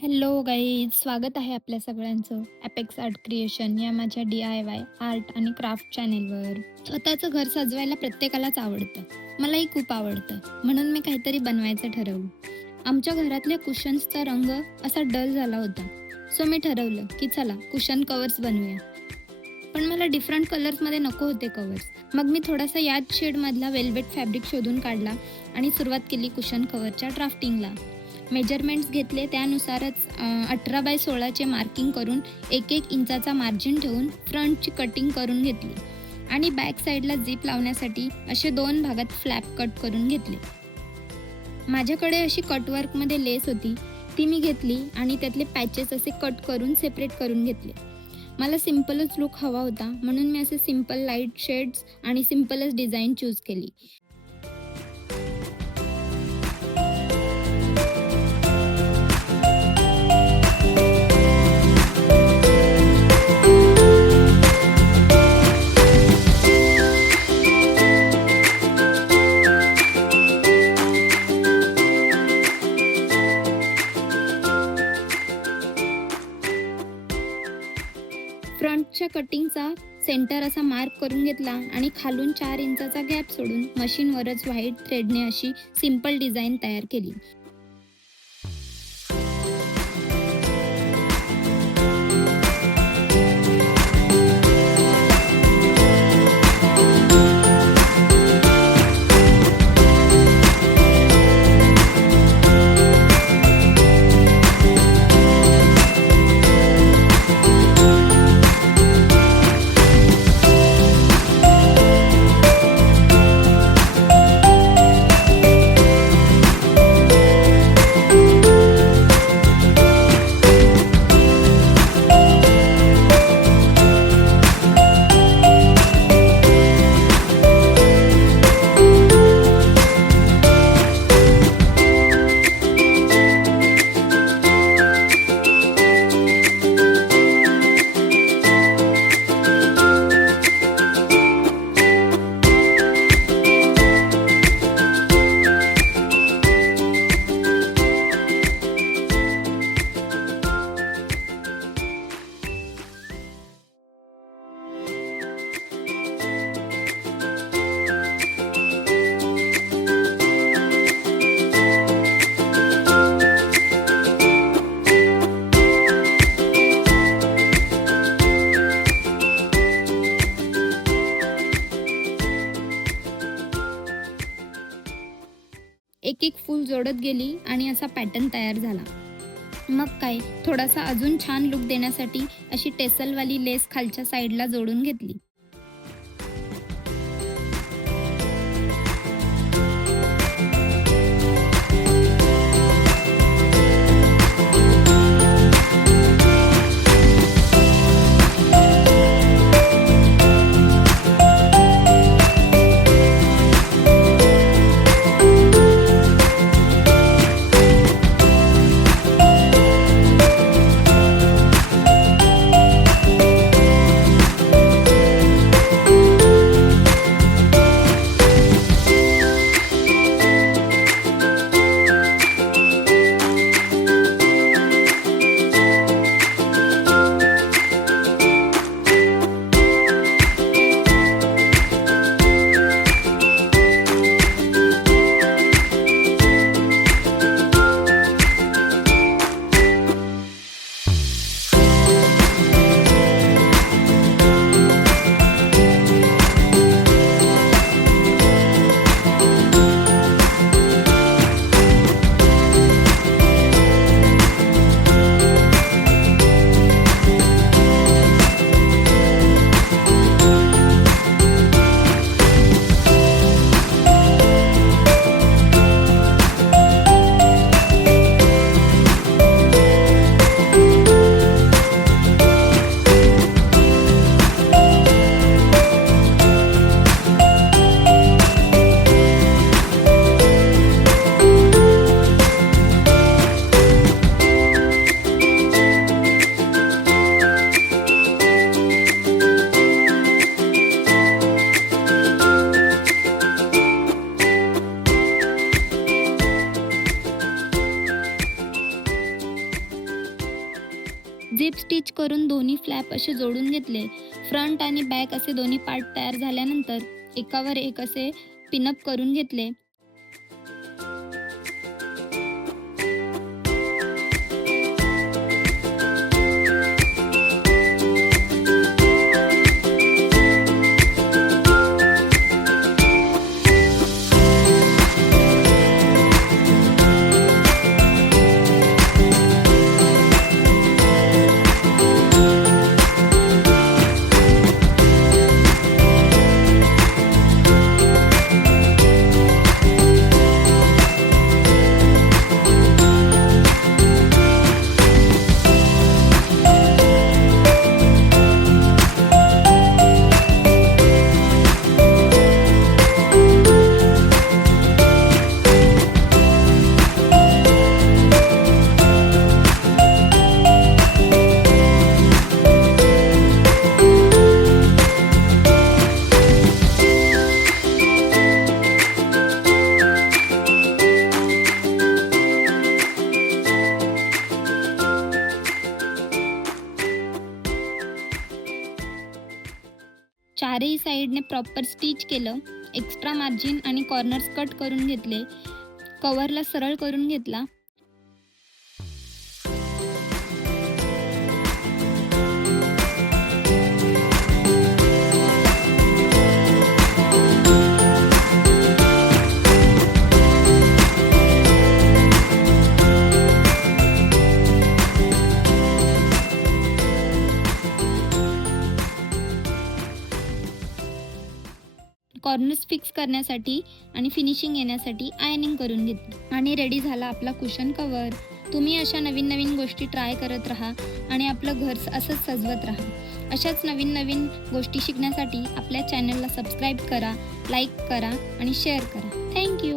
Hello guys, स्वागत आहे आपल्या सगळ्यांचं ॲपेक्स आर्ट क्रिएशन या माझ्या DIY आर्ट आणि क्राफ्ट चॅनेलवर. स्वतःचं घर सजवायला प्रत्येकालाच आवडतं. मलाही खूप आवडतं, म्हणून मी काहीतरी बनवायचं ठरवलं. आमच्या घरातल्या कुशन्सचा रंग असा डल झाला होता, सो मी ठरवलं की चला कुशन कवर्स बनवूया. पण मला डिफरंट कलर्समध्ये नको होते कवर्स. मग मी थोडासा याच शेडमधला वेल्वेट फॅब्रिक शोधून काढला आणि सुरुवात केली कुशन कवरच्या ड्राफ्टिंगला. मेजरमेंट्स घेतले, त्यानुसारच 18x16चे मार्किंग करून 1-1 इंचाचा मार्जिन ठेवून फ्रंटची कटिंग करून घेतली आणि बॅक साईडला झिप लावण्यासाठी असे 2 भागात फ्लॅप कट करून घेतले. माझ्याकडे अशी कटवर्कमध्ये लेस होती, ती मी घेतली आणि त्यातले पॅचेस असे कट करून सेपरेट करून घेतले. मला सिम्पलच लुक हवा होता, म्हणून मी असे सिम्पल लाईट शेड्स आणि सिम्पलच डिझाईन चूज केली. फ्रंटच्या कटिंगचा सेंटर असा मार्क करून घेतला आणि खालून 4 इंचाचा गॅप सोडून मशीनवरच व्हाईट थ्रेडने अशी सिंपल डिझाईन तयार केली. एक एक फूल जोडत गेली आणि असा पॅटर्न तयार झाला. मग काय, थोडासा अजून छान लुक देण्यासाठी अशी टेसलवाली लेस खालच्या साईडला जोडून घेतली. झिप स्टिच करून दोन्ही फ्लॅप असे जोडून घेतले. फ्रंट आणि बॅक असे दोन्ही पार्ट तयार झाल्यानंतर एकावर एक असे पिनअप करून घेतले. चारही साईडने प्रॉपर स्टिच केलं. एक्स्ट्रा मार्जिन आणि कॉर्नर्स कट करून घेतले. कवरला सरळ करून घेतला. कॉर्नर्स फिक्स करण्यासाठी आणि फिनिशिंग येण्यासाठी आयनिंग करून घेतली आणि रेडी झाला आपला कुशन कवर. तुम्ही अशा नवीन नवीन गोष्टी ट्राय करत राहा आणि आपलं घर असंच सजवत राहा. अशाच नवीन नवीन गोष्टी शिकण्यासाठी आपल्या चॅनलला सबस्क्राईब करा, लाईक करा आणि शेअर करा. थँक्यू.